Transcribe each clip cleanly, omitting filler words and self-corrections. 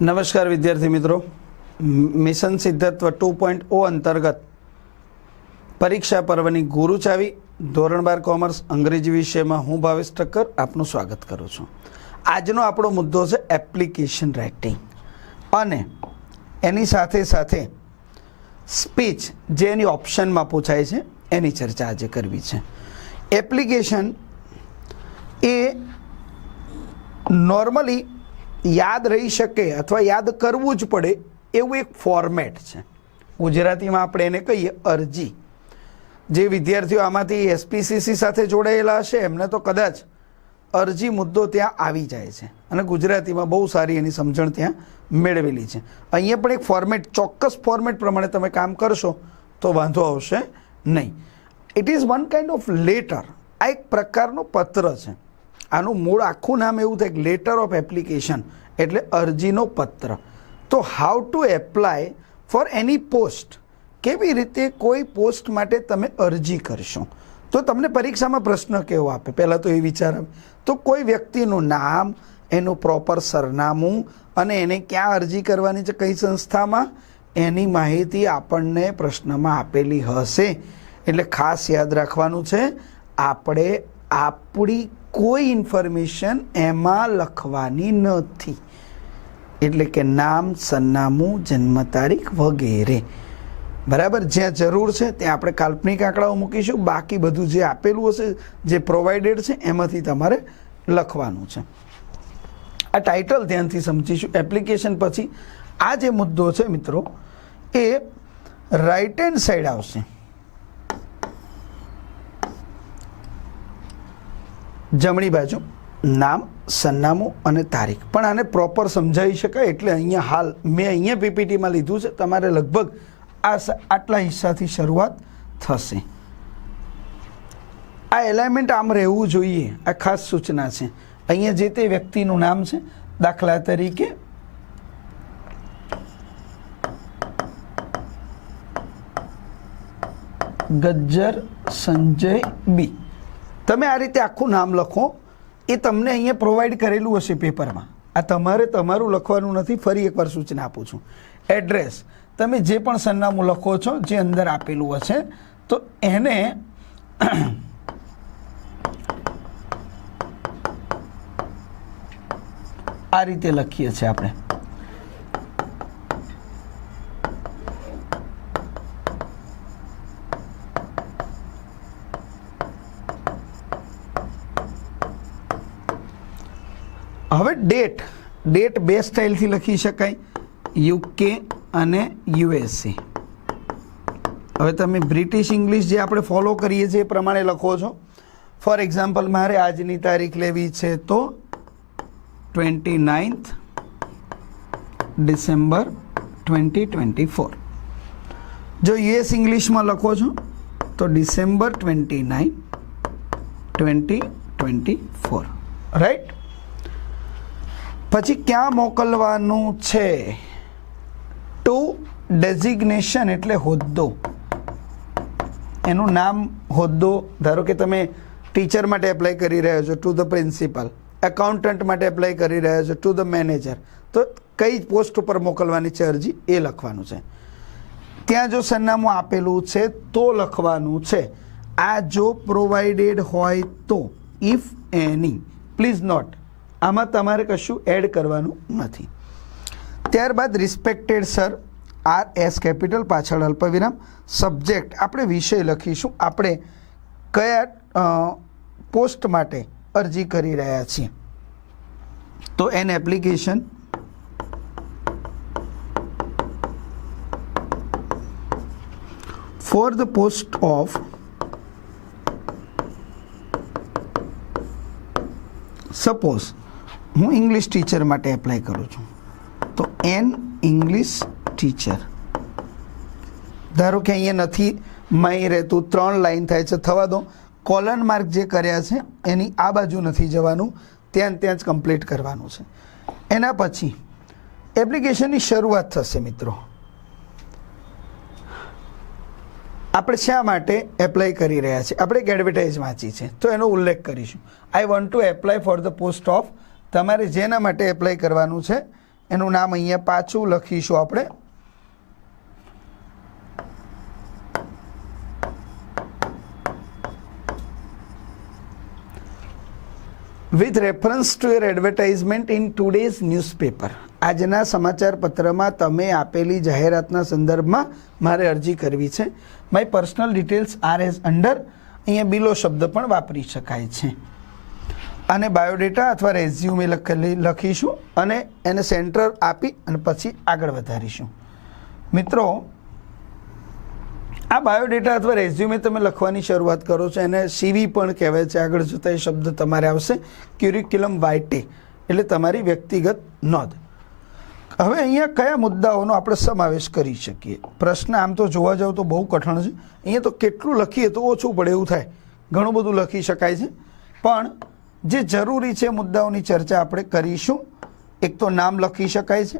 નમસ્કાર વિદ્યાર્થી મિત્રો, મિશન સિદ્ધત્વ 2.0 અંતર્ગત પરીક્ષા પર્વની ગુરુ ચાવી ધોરણ 12 કોમર્સ અંગ્રેજી વિષયમાં હું ભાવેશ ઠક્કર આપનું સ્વાગત કરું છું. આજનો આપણો મુદ્દો છે એપ્લિકેશન રાઇટિંગ અને એની સાથે સાથે સ્પીચ જે એની ઓપ્શનમાં પૂછાય છે એની ચર્ચા આજે કરવી છે. એપ્લિકેશન એ નોર્મલી યાદ રહી શકે અથવા યાદ કરવું જ પડે એવું એક ફોર્મેટ છે. ગુજરાતીમાં આપણે એને કહીએ અરજી. જે વિદ્યાર્થીઓ આમાંથી એસપીસીસી સાથે જોડાયેલા હશે એમને તો કદાચ અરજી મુદ્દો ત્યાં આવી જાય છે અને ગુજરાતીમાં બહુ સારી એની સમજણ ત્યાં મેળવેલી છે. અહીંયા પણ એક ફોર્મેટ, ચોક્કસ ફોર્મેટ પ્રમાણે તમે કામ કરશો તો વાંધો આવશે નહીં. It is one kind of letter. આ એક પ્રકારનો પત્ર છે. આનું મૂળ આખું નામ એવું થાય કે લેટર ઓફ એપ્લિકેશન, એટલે અરજીનો પત્ર. તો how to apply four any post, કેવી રીતે કોઈ પોસ્ટ માટે તમે અરજી કરશો. તો તમને પરીક્ષામાં પ્રશ્ન કેવો આપે, પહેલાં તો એ વિચાર આવે તો કોઈ વ્યક્તિનું નામ, એનું પ્રોપર સરનામું અને એને ક્યાં અરજી કરવાની છે, કઈ સંસ્થામાં, એની માહિતી આપણને પ્રશ્નમાં આપેલી હશે. એટલે ખાસ યાદ રાખવાનું છે, આપણે આપણી કોઈ ઇન્ફોર્મેશન એમાં લખવાની નથી. એટલે કે નામ, સરનામું, જન્મ તારીખ વગેરે. બરાબર, જ્યાં જરૂર છે ત્યાં આપણે કાલ્પનિક આંકડાઓ મૂકીશું. બાકી બધું જે આપેલું હશે, જે પ્રોવાઇડેડ છે એમાંથી તમારે લખવાનું છે. આ ટાઇટલ ધ્યાનથી સમજીશું. એપ્લિકેશન પછી આ જે મુદ્દો છે મિત્રો, એ રાઇટ હેન્ડ સાઈડ આવશે. જમણી બાજુ નામ, સરનામું અને તારીખ. પણ આને પ્રોપર સમજાવી શકાય એટલે અહીંયા હાલ મેં અહીંયા પીપીટીમાં લીધું છે. તમારે લગભગ આટલા હિસ્સાથી શરૂઆત થશે. આ એલાઇનમેન્ટ આમ રહેવું જોઈએ, આ ખાસ સૂચના છે. અહીંયા જે તે વ્યક્તિનું નામ છે, દાખલા તરીકે ગજ્જર સંજય બી. તમે આ રીતે આખું નામ લખો. એ તમને અહીંયા પ્રોવાઈડ કરેલું હશે પેપરમાં. આ તમારે તમારું લખવાનું નથી. ફરી એકવાર સૂચના આપું છું. એડ્રેસ, તમે જે પણ સરનામું લખો છો જે અંદર આપેલું હશે તો એને આ રીતે લખીએ છીએ આપણે. હવે ડેટ બે સ્ટાઇલથી લખી શકાય, યુકે અને યુએસએ. હવે તમે બ્રિટિશ ઇંગ્લિશ જે આપણે ફોલો કરીએ છીએ એ પ્રમાણે લખો છો. ફોર એક્ઝામ્પલ, મારે આજની તારીખ લેવી છે તો 29th ડિસેમ્બર 2024. જો યુએસ ઇંગ્લિશમાં લખો છો તો ડિસેમ્બર 29, 2024. રાઈટ. પછી ક્યાં મોકલવાનું છે? ટુ ડેઝિગ્નેશન એટલે હોદ્દો. એનું નામ, હોદ્દો. ધારો કે તમે ટીચર માટે એપ્લાય કરી રહ્યા છો, ટુ ધ પ્રિન્સિપલ. એકાઉન્ટન્ટ માટે એપ્લાય કરી રહ્યા છો, ટુ ધ મેનેજર. તો કઈ પોસ્ટ ઉપર મોકલવાની છે અરજી એ લખવાનું છે. ત્યાં જો સરનામું આપેલું છે તો લખવાનું છે. આ જો પ્રોવાઇડેડ હોય તો, ઇફ એની, પ્લીઝ નોટ. આમાં તમારે કશું એડ કરવાનું નથી. ત્યારબાદ રિસ્પેક્ટેડ સર, RS કેપિટલ, પાછળ અલ્પવિરામ. સબ્જેક્ટ આપણે વિષય લખીશું. આપણે કયા પોસ્ટ માટે અરજી કરી રહ્યા છીએ તો N application for the post of suppose હું ઇંગ્લિશ ટીચર માટે એપ્લાય કરું છું તો એન ઇંગ્લિશ ટીચર. ધારો કે અહીંયા નથી મય રહેતું, 3 લાઈન થાય છે, થવા દો. કોલન માર્ક જે કર્યા છે એની આ બાજુ નથી જવાનું, ત્યાં જ કમ્પ્લીટ કરવાનું છે. એના પછી એપ્લિકેશનની શરૂઆત થશે મિત્રો. આપણે શા માટે એપ્લાય કરી રહ્યા છીએ? આપણે એક એડવર્ટાઇઝ વાંચી છે તો એનો ઉલ્લેખ કરીશું. I want to apply for the post of તમારે જેના માટે એપ્લાય કરવાનું છે એનું નામ અહીંયા પાછું લખીશું આપણે. With reference to your advertisement in today's newspaper. આજના સમાચાર પત્રમાં તમે આપેલી જાહેરાતના સંદર્ભમાં મારે અરજી કરવી છે. My personal details are as under. અહીંયા બિલો શબ્દ પણ વાપરી શકાય છે. અને બાયોડેટા અથવા રેઝ્યુમે લખીશું અને એને સેન્ટર આપી અને પછી આગળ વધારીશું. મિત્રો, આ બાયોડેટા અથવા રેઝ્યુમે તમે લખવાની શરૂઆત કરો છો, એને સીવી પણ કહેવાય છે. આગળ જતા એ શબ્દ તમારે આવશે. ક્યુરિક્યુલમ વાઇટે એટલે તમારી વ્યક્તિગત નોંધ. હવે અહીંયા કયા મુદ્દાઓનો આપણે સમાવેશ કરી શકીએ? પ્રશ્ન આમ તો જોવા જાવ તો બહુ કઠણ છે. અહીંયા તો કેટલું લખીએ તો ઓછું પડે એવું થાય. ઘણું બધું લખી શકાય છે, પણ જે જરૂરી છે મુદ્દાઓની ચર્ચા આપણે કરીશું. એક તો નામ લખી શકાય છે,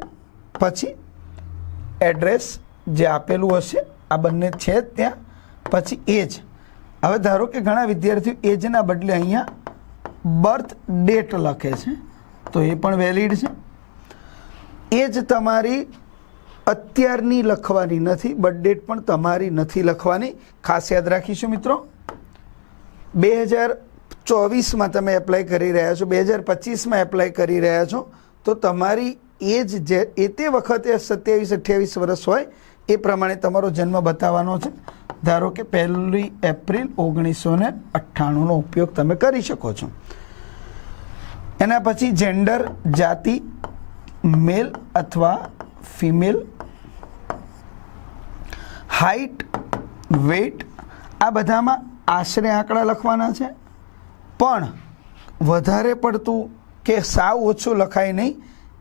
પછી એડ્રેસ જે આપેલું હશે, આ બંને છે ત્યાં, પછી એજ. હવે ધારો કે ઘણા વિદ્યાર્થીઓ એજના બદલે અહીંયા બર્થ ડેટ લખે છે, તો એ પણ વેલિડ છે. એજ તમારી અત્યારની લખવાની નથી, બર્થ ડેટ પણ તમારી નથી લખવાની. ખાસ યાદ રાખીશું મિત્રો. 2024માં તમે એપ્લાય કરી રહ્યા છો, 2025માં એપ્લાય કરી રહ્યા છો, તો તમારી એજ જે તે વખતે 27-28 વર્ષ હોય એ પ્રમાણે તમારો જન્મ બતાવવાનો છે. ધારો કે 1 એપ્રિલ 1998નો ઉપયોગ તમે કરી શકો છો. એના પછી જેન્ડર, જાતિ, મેલ અથવા ફિમેલ, હાઇટ, વેઇટ, આ બધામાં આશરે આંકડા લખવાના છે. પણ વધારે પડતું કે સાવ ઓછું લખાય નહીં.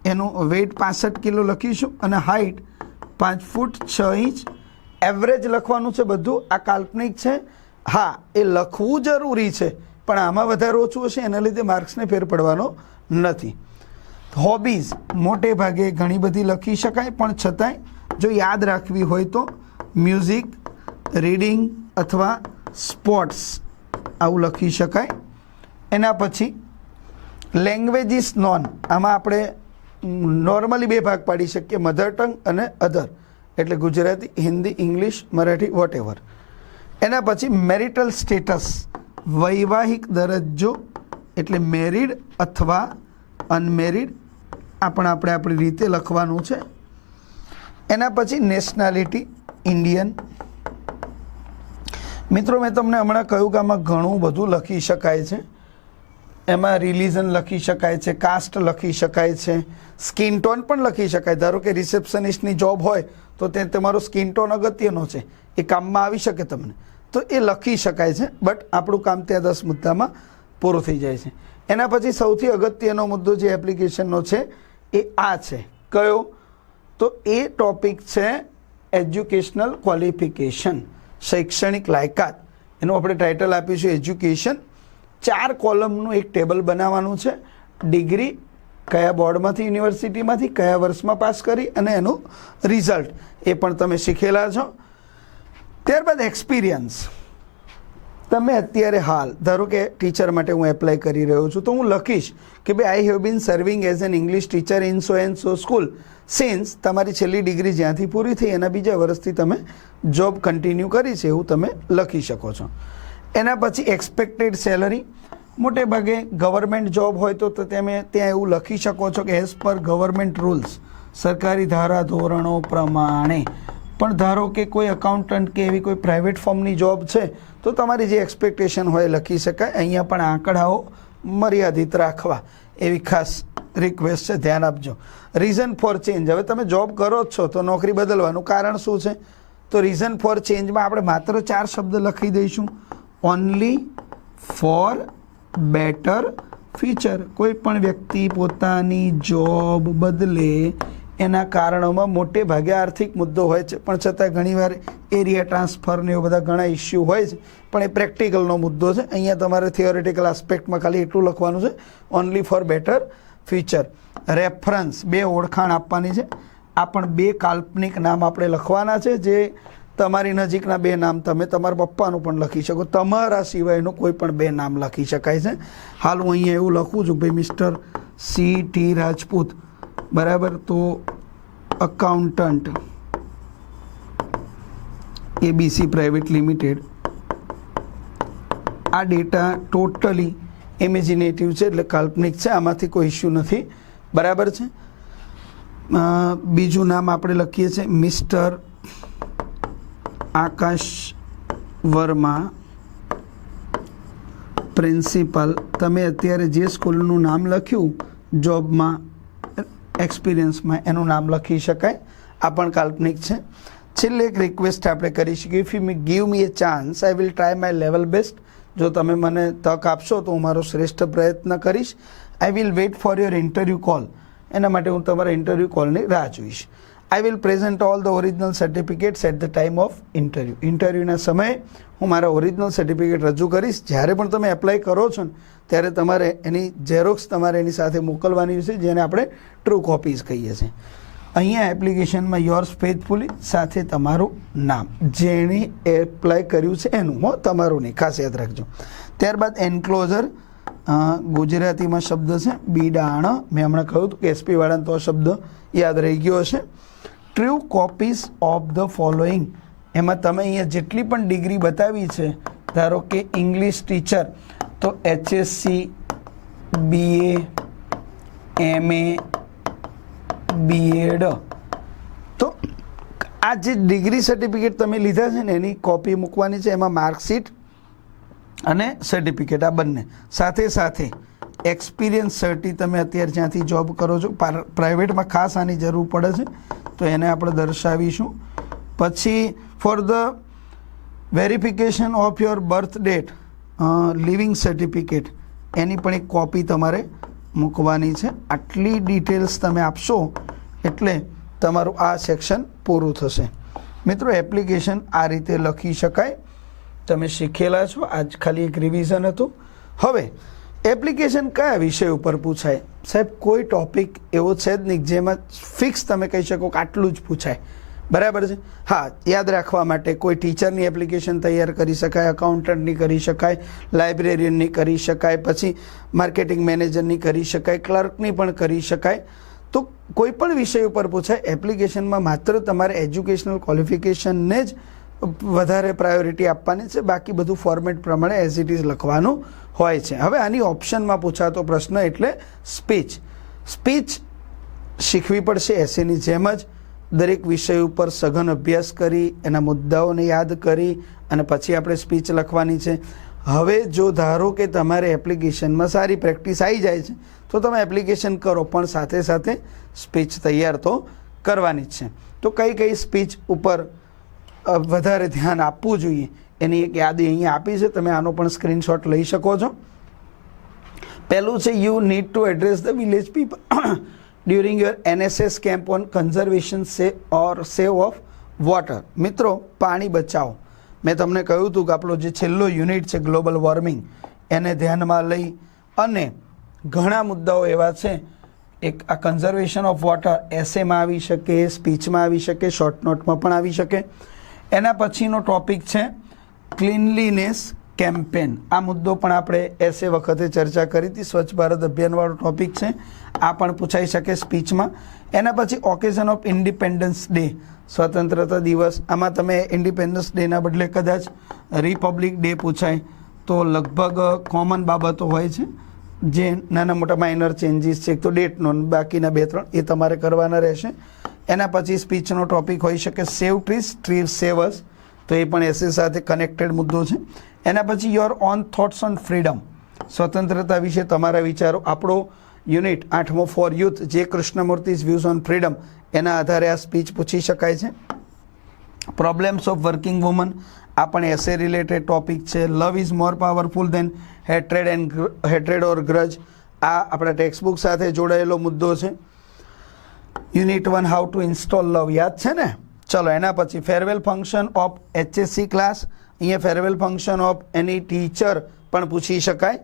એનું વેઇટ 65 કિલો લખીશું અને હાઇટ 5 ફૂટ 6 ઇંચ. એવરેજ લખવાનું છે. બધું આ કાલ્પનિક છે. હા, એ લખવું જરૂરી છે, પણ આમાં વધારે ઓછું હશે એના લીધે માર્ક્સને ફેર પડવાનો નથી. હોબીઝ મોટે ભાગે ઘણી બધી લખી શકાય, પણ છતાંય જો યાદ રાખવી હોય તો મ્યુઝિક, રીડિંગ અથવા સ્પોર્ટ્સ આવું લખી શકાય. એના પછી લેંગ્વેજીસ નોન. આમાં આપણે નોર્મલી 2 ભાગ પાડી શકીએ, મધર ટંગ અને અધર, એટલે ગુજરાતી, હિન્દી, ઇંગ્લિશ, મરાઠી, વોટેવર. એના પછી મેરિટલ સ્ટેટસ, વૈવાહિક દરજ્જો, એટલે મેરિડ અથવા અનમેરિડ, આ પણ આપણે આપણી રીતે લખવાનું છે. એના પછી નેશનાલિટી, ઇન્ડિયન. મિત્રો, મેં તમને હમણાં કહ્યું કે આમાં ઘણું બધું લખી શકાય છે. એમાં રિલિજન લખી શકાય છે, કાસ્ટ લખી શકાય છે, સ્કિન ટોન પણ લખી શકાય. ધારો કે રિસેપ્શનિસ્ટની જોબ હોય તો તે તમારો સ્કિન ટોન અગત્યનો છે, એ કામમાં આવી શકે તમને, તો એ લખી શકાય છે. બટ આપણું કામ ત્યાં 10 મુદ્દામાં પૂરું થઈ જાય છે. એના પછી સૌથી અગત્યનો મુદ્દો જે એપ્લિકેશનનો છે એ આ છે. કયો? તો એ ટોપિક છે એજ્યુકેશનલ ક્વોલિફિકેશન, શૈક્ષણિક લાયકાત. એનું આપણે ટાઇટલ આપીશું એજ્યુકેશન. 4 કોલમનું એક ટેબલ બનાવવાનું છે. ડિગ્રી, કયા બોર્ડમાંથી, યુનિવર્સિટીમાંથી, કયા વર્ષમાં પાસ કરી, અને એનું રિઝલ્ટ, એ પણ તમે શીખેલા છો. ત્યારબાદ એક્સપિરિયન્સ. તમે અત્યારે હાલ ધારો કે ટીચર માટે હું એપ્લાય કરી રહ્યો છું, તો હું લખીશ કે ભાઈ I have been serving as an English teacher in so and so school since. તમારી છેલ્લી ડિગ્રી જ્યાંથી પૂરી થઈ એના બીજા વર્ષથી તમે જોબ કન્ટિન્યુ કરી છે એવું તમે લખી શકો છો. એના પછી એક્સપેક્ટેડ સેલરી. મોટે ભાગે ગવર્મેન્ટ જોબ હોય તો તમે ત્યાં એવું લખી શકો છો કે એઝ પર ગવર્મેન્ટ રૂલ્સ, સરકારી ધારા ધોરણો પ્રમાણે. પણ ધારો કે કોઈ એકાઉન્ટન્ટ કે એવી કોઈ પ્રાઇવેટ ફોર્મની જોબ છે તો તમારી જે એક્સપેક્ટેશન હોય લખી શકાય. અહીંયા પણ આંકડાઓ મર્યાદિત રાખવા એવી ખાસ રિક્વેસ્ટ છે, ધ્યાન આપજો. Reason four change. હવે તમે જોબ કરો જ છો તો નોકરી બદલવાનું કારણ શું છે? તો રીઝન ફોર ચેન્જમાં આપણે માત્ર 4 શબ્દ લખી દઈશું. Only for better future. કોઈ પણ વ્યક્તિ પોતાની જોબ બદલે એના કારણોમાં મોટે ભાગે આર્થિક મુદ્દો હોય છે, પણ છતાં ઘણીવાર એરિયા ટ્રાન્સફરને એવા બધા ઘણા ઇસ્યુ હોય છે, પણ એ પ્રેક્ટિકલનો મુદ્દો છે. અહીંયા તમારે થિયોરિટિકલ આસ્પેક્ટમાં ખાલી એટલું લખવાનું છે, only for better future. Reference, 2 ઓળખાણ આપવાની છે. આ પણ 2 કાલ્પનિક નામ આપણે લખવાના છે, જે તમારી નજીકના 2 નામ તમે તમારા પપ્પાનું પણ લખી શકો, તમારા સિવાયનું કોઈ પણ 2 નામ લખી શકાય છે. હાલ હું અહીંયા એવું લખું છું ભાઈ મિસ્ટર C.T. રાજપૂત, બરાબર, તો અકાઉન્ટન્ટ ABC પ્રાઇવેટ લિમિટેડ, આ ડેટા ટોટલી ઇમેજિનેટિવ છે, એટલે કાલ્પનિક છે, આમાંથી કોઈ ઇસ્યુ નથી. બરાબર છે. બીજું નામ આપણે લખીએ છીએ મિસ્ટર આકાશ વર્મા, પ્રિન્સિપલ. તમે અત્યારે જે સ્કૂલનું નામ લખ્યું જોબમાં, એક્સપિરિયન્સમાં, એનું નામ લખી શકાય, આ પણ કાલ્પનિક છે. છેલ્લે એક રિક્વેસ્ટ આપણે કરી શકીએ, if you give me A chance I will try my level best. જો તમે મને તક આપશો તો હું મારો શ્રેષ્ઠ પ્રયત્ન કરીશ. I will wait for your interview call. એના માટે હું તમારા ઇન્ટરવ્યૂ કોલની રાહ જોઈશ. I will present all the original certificates at the time of interview. ઇન્ટરવ્યૂના સમયે હું મારા ઓરિજિનલ સર્ટિફિકેટ રજૂ કરીશ. જ્યારે પણ તમે એપ્લાય કરો છો ને ત્યારે તમારે એની ઝેરોક્સ તમારે એની સાથે મોકલવાની છે, જેને આપણે ટ્રુ કોપીઝ કહીએ છીએ. અહીંયા એપ્લિકેશનમાં યોર્સ ફેથફુલી સાથે તમારું નામ, જેણે એપ્લાય કર્યું છે એનું, તમારું નહીં, ખાસ યાદ રાખજો. ત્યારબાદ એન્ક્લોઝર, ગુજરાતીમાં શબ્દ છે બિડાણ. મેં હમણાં કહ્યું હતું કે SP વાળાને તો શબ્દ યાદ રહી ગયો હશે. True copies of the following, એમાં તમે અહીંયા જેટલી પણ ડિગ્રી બતાવી છે, ધારો કે ઇંગ્લિશ ટીચર, તો HSC, BA, MA, BEd, તો આ જે ડિગ્રી સર્ટિફિકેટ તમે લીધા છે ને એની કોપી મૂકવાની છે. એમાં માર્કશીટ અને સર્ટિફિકેટ આ બંને સાથે સાથે એક્સપિરિયન્સ સર્ટી, તમે અત્યારે જ્યાંથી જોબ કરો છો પ્રાઇવેટમાં ખાસ આની જરૂર પડે છે, તો એને આપણે દર્શાવીશું. પછી for the verification of your birth date, living certificate, એની પણ એક કોપી તમારે મૂકવાની છે. આટલી ડિટેલ્સ તમે આપશો એટલે તમારું આ સેક્શન પૂરું થશે. મિત્રો, એપ્લિકેશન આ રીતે લખી શકાય, તમે શીખેલા છો. આજ ખાલી એક રિવિઝન હતું. હવે એપ્લિકેશન કયા વિષય ઉપર પૂછાય? સાહેબ, કોઈ ટોપિક એવો છે જ નહીં જેમાં ફિક્સ તમે કહી શકો કે આટલું જ પૂછાય. બરાબર છે. હા, યાદ રાખવા માટે કોઈ ટીચરની એપ્લિકેશન તૈયાર કરી શકાય, અકાઉન્ટન્ટની કરી શકાય, લાઇબ્રેરિયનની કરી શકાય, પછી માર્કેટિંગ મેનેજરની કરી શકાય, ક્લર્કની પણ કરી શકાય. તો કોઈ પણ વિષય ઉપર પૂછાય. એપ્લિકેશનમાં માત્ર તમારે એજ્યુકેશનલ ક્વોલિફિકેશનને જ વધારે પ્રાયોરિટી આપવાની છે, બાકી બધું ફોર્મેટ પ્રમાણે એઝ ઇટ ઇઝ લખવાનું હોય છે. હવે આની ઓપ્શનમાં પૂછાતો પ્રશ્ન એટલે સ્પીચ. સ્પીચ શીખવી પડશે એસેની જેમ જ. દરેક વિષય ઉપર સઘન અભ્યાસ કરી, એના મુદ્દાઓને યાદ કરી અને પછી આપણે સ્પીચ લખવાની છે. હવે જો ધારો કે તમારે એપ્લિકેશનમાં સારી પ્રેક્ટિસ આવી જાય છે તો તમે એપ્લિકેશન કરો, પણ સાથે સાથે સ્પીચ તૈયાર તો કરવાની જ છે. તો કઈ કઈ સ્પીચ ઉપર વધારે ધ્યાન આપવું જોઈએ એની એક યાદી અહીંયા આપી છે, તમે આનો પણ સ્ક્રીનશોટ લઈ શકો છો. પહેલું છે you need to address the village people during your NSS camp on conservation save of water. મિત્રો, પાણી બચાવો. મેં તમને કહ્યું હતું કે આપણો જે છેલ્લો યુનિટ છે ગ્લોબલ વોર્મિંગ, એને ધ્યાનમાં લઈ અને ઘણા મુદ્દાઓ એવા છે. એક આ કન્ઝર્વેશન ઓફ વોટર એસેમાં આવી શકે, સ્પીચમાં આવી શકે, શોર્ટ નોટમાં પણ આવી શકે. એના પછીનો ટોપિક છે ક્લીનલીનેસ કેમ્પેન. આ મુદ્દો પણ આપણે એસે વખતે ચર્ચા કરી હતી, સ્વચ્છ ભારત અભિયાનવાળો ટોપિક છે, આ પણ પૂછાઈ શકે સ્પીચમાં. એના પછી ઓકેઝન ઓફ ઇન્ડિપેન્ડન્સ ડે, સ્વતંત્રતા દિવસ. આમાં તમે ઇન્ડિપેન્ડન્સ ડેના બદલે કદાચ રિપબ્લિક ડે પૂછાય તો લગભગ કોમન બાબતો હોય છે, જે નાના મોટા માઇનર ચેન્જીસ છે. તો ડેટનો, બાકીના 2-3 એ તમારે કરવાના રહેશે. એના પછી સ્પીચનો ટોપિક હોઈ શકે સેવ ટ્રીઝ, ટ્રી સેવ અસ, તો એ પણ એસે સાથે કનેક્ટેડ મુદ્દો છે. એના પછી your own thoughts on freedom, સ્વતંત્રતા વિશે તમારા વિચારો. આપણો યુનિટ 8મો ફોર યુથ, જે કૃષ્ણમૂર્તિઝ વ્યૂઝ ઓન ફ્રીડમ, એના આધારે આ સ્પીચ પૂછી શકાય છે. પ્રોબ્લેમ્સ ઓફ વર્કિંગ વુમન, આ પણ એસે રિલેટેડ ટોપિક છે. લવ ઇઝ મોર પાવરફુલ દેન હેટ્રેડ ઓર ગ્રજ, આ આપણા ટેક્સ્ટબુક સાથે જોડાયેલો મુદ્દો છે. Unit 1 how to install love, યાદ છે ને? ચલો, એના પછી farewell function of HSC class. અહીંયા ફેરવેલ ફંક્શન ઓફ એની ટીચર પણ પૂછી શકાય,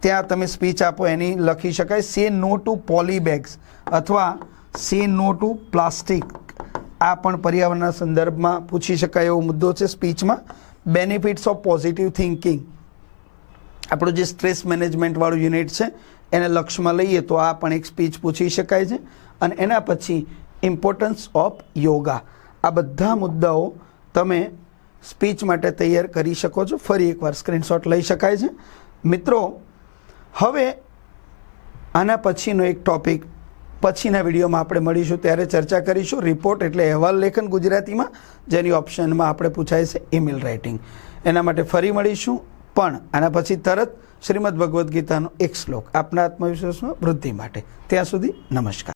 ત્યાં તમે સ્પીચ આપો એની લખી શકાય. સે નો ટુ પોલી બેગ્સ અથવા સે નો ટુ પ્લાસ્ટિક, આ પણ પર્યાવરણના સંદર્ભમાં પૂછી શકાય એવો મુદ્દો છે સ્પીચમાં. બેનિફિટ્સ ઓફ પોઝિટિવ થિંકિંગ, આપણું જે સ્ટ્રેસ મેનેજમેન્ટવાળું યુનિટ છે એને લક્ષમાં લઈએ તો આ પણ એક સ્પીચ પૂછી શકાય છે. અને એના પછી ઇમ્પોર્ટન્સ ઓફ યોગા, આ બધા મુદ્દાઓ તમે સ્પીચ માટે તૈયાર કરી શકો છો. ફરી એકવાર સ્ક્રીનશોટ લઈ શકાય છે. મિત્રો, હવે આના પછીનો એક ટોપિક પછીના વિડીયોમાં આપણે મળીશું, ત્યારે ચર્ચા કરીશું. રિપોર્ટ એટલે અહેવાલ લેખન ગુજરાતીમાં, જેની ઓપ્શનમાં આપણે પૂછાય છે ઈમેલ રાઇટિંગ. એના માટે ફરી મળીશું. પણ આના પછી તરત શ્રીમદ ભગવદ્ ગીતાનો એક શ્લોક આપના આત્મવિશ્વાસમાં વૃદ્ધિ માટે. ત્યાં સુધી નમસ્કાર.